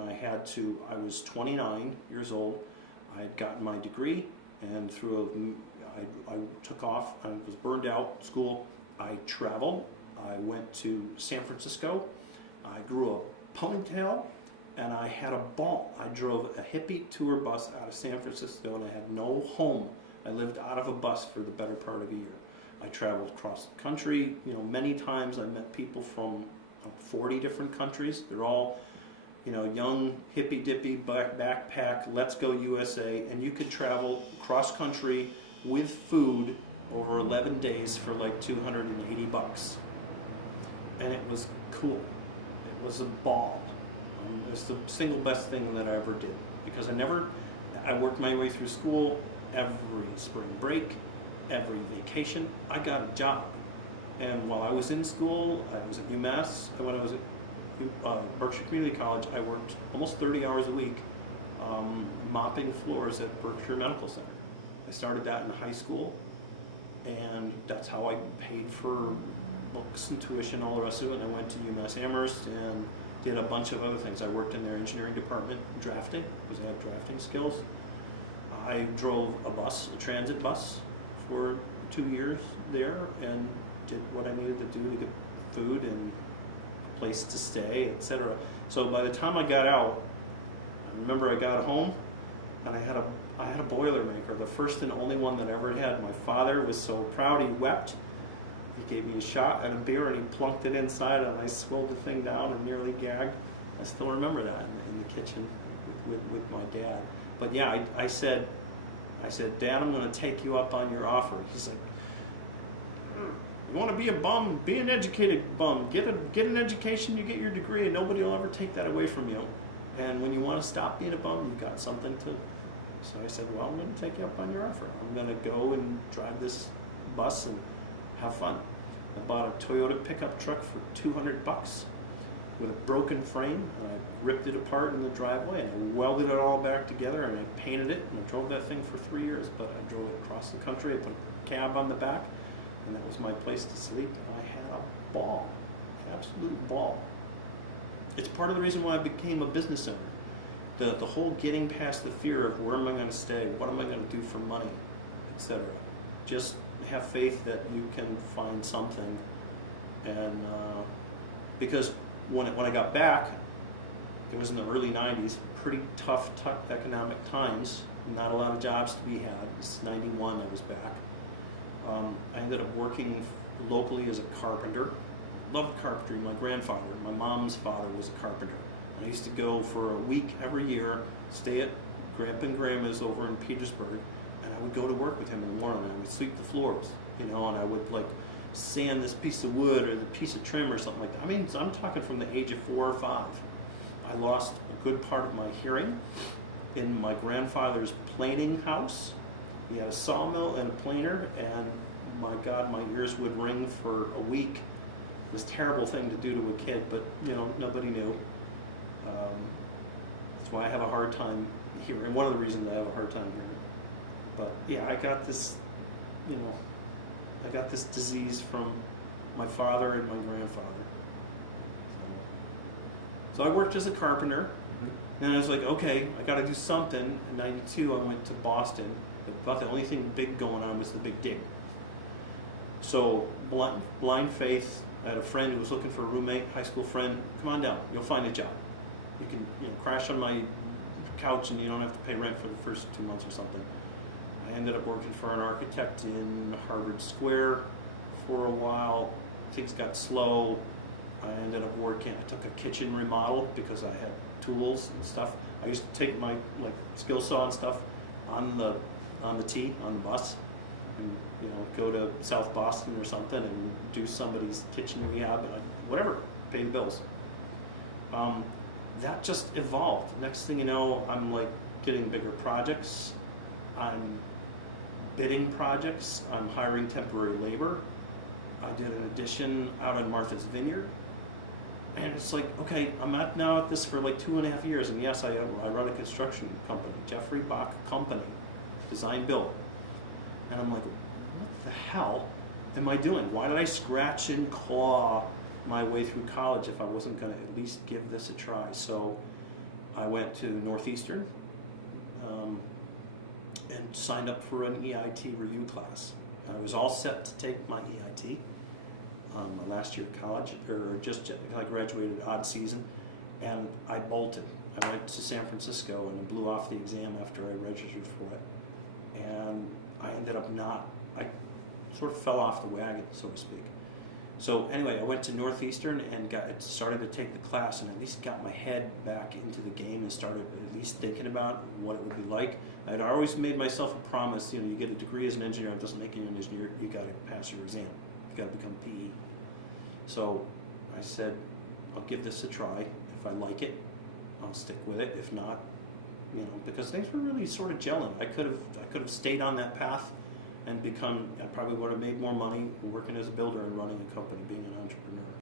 I was 29 years old. I had gotten my degree, and I took off. I was burned out at school. I traveled. I went to San Francisco. I grew a ponytail, and I had a ball. I drove a hippie tour bus out of San Francisco, and I had no home. I lived out of a bus for the better part of a year. I traveled across the country, many times. I met people from 40 different countries. They're all, young, hippy-dippy, backpack, let's go USA, and you could travel cross country with food over 11 days for like $280. And it was cool. It was a ball. It was the single best thing that I ever did, because I worked my way through school. Every spring break, every vacation, I got a job. And while I was in school, I was at UMass, and when I was at Berkshire Community College, I worked almost 30 hours a week mopping floors at Berkshire Medical Center. I started that in high school, and that's how I paid for books and tuition, all the rest of it. And I went to UMass Amherst and did a bunch of other things. I worked in their engineering department, drafting, because I have drafting skills. I drove a transit bus for 2 years there, and did what I needed to do to get food and a place to stay, etc. So by the time I got out, I remember I got home, and I had a Boilermaker, the first and only one that I ever had. My father was so proud, he wept. He gave me a shot and a beer, and he plunked it inside, and I swilled the thing down and nearly gagged. I still remember that in the kitchen with my dad. But yeah, I said, Dad, I'm going to take you up on your offer. He's like, you want to be a bum? Be an educated bum. Get an education, you get your degree, and nobody will ever take that away from you. And when you want to stop being a bum, you've got something to. So I said, well, I'm going to take you up on your offer. I'm going to go and drive this bus and have fun. I bought a Toyota pickup truck for $200 with a broken frame, and I ripped it apart in the driveway, and I welded it all back together, and I painted it, and I drove that thing for 3 years. But I drove it across the country. I put a cab on the back, and that was my place to sleep, and I had a ball, absolute ball. It's part of the reason why I became a business owner. The whole getting past the fear of where am I going to stay, what am I going to do for money, etc. Just have faith that you can find something, and because when I got back, it was in the early 90s, pretty tough economic times, not a lot of jobs to be had. It's 91 I was back. I ended up working locally as a carpenter. Loved carpentry. My grandfather, my mom's father, was a carpenter. I used to go for a week every year, stay at Grandpa and Grandma's over in Petersburg, and I would go to work with him in the morning. I would sweep the floors, and I would sand this piece of wood or the piece of trim or something like that. I mean, I'm talking from the age of 4 or 5. I lost a good part of my hearing in my grandfather's planing house. He had a sawmill and a planer, and my God, my ears would ring for a week. It was a terrible thing to do to a kid, but nobody knew. That's why I have a hard time hearing. One of the reasons I have a hard time hearing. But yeah, I got this, I got this disease from my father and my grandfather. So I worked as a carpenter, and I was like, okay, I got to do something. In '92, I went to Boston. About the only thing big going on was the Big Dig. So blind faith. I had a friend who was looking for a roommate, high school friend. Come on down, you'll find a job. You can crash on my couch, and you don't have to pay rent for the first 2 months or something. I ended up working for an architect in Harvard Square for a while. Things got slow. I ended up I took a kitchen remodel because I had tools and stuff. I used to take my skill saw and stuff on the bus, and go to South Boston or something and do somebody's kitchen rehab, whatever, pay the bills. That just evolved. Next thing you know, I'm getting bigger projects. I'm bidding projects. I'm hiring temporary labor. I did an addition out in Martha's Vineyard. And it's okay, I'm now at this for 2.5 years, and yes, I run a construction company, Jeff Bak Company, design build. And I'm what the hell am I doing? Why did I scratch and claw my way through college if I wasn't going to at least give this a try? So I went to Northeastern and signed up for an EIT review class. I was all set to take my EIT my last year of college, or just I graduated odd season, and I bolted. I went to San Francisco and blew off the exam after I registered for it, and I ended up I sort of fell off the wagon, so to speak. So anyway, I went to Northeastern and started to take the class, and at least got my head back into the game and started at least thinking about what it would be like. I'd always made myself a promise, you get a degree as an engineer, it doesn't make you an engineer, you got to pass your exam, you got to become PE. So I said, I'll give this a try. If I like it, I'll stick with it. If not, because things were really sort of gelling. I could have stayed on that path and I probably would have made more money working as a builder and running a company, being an entrepreneur.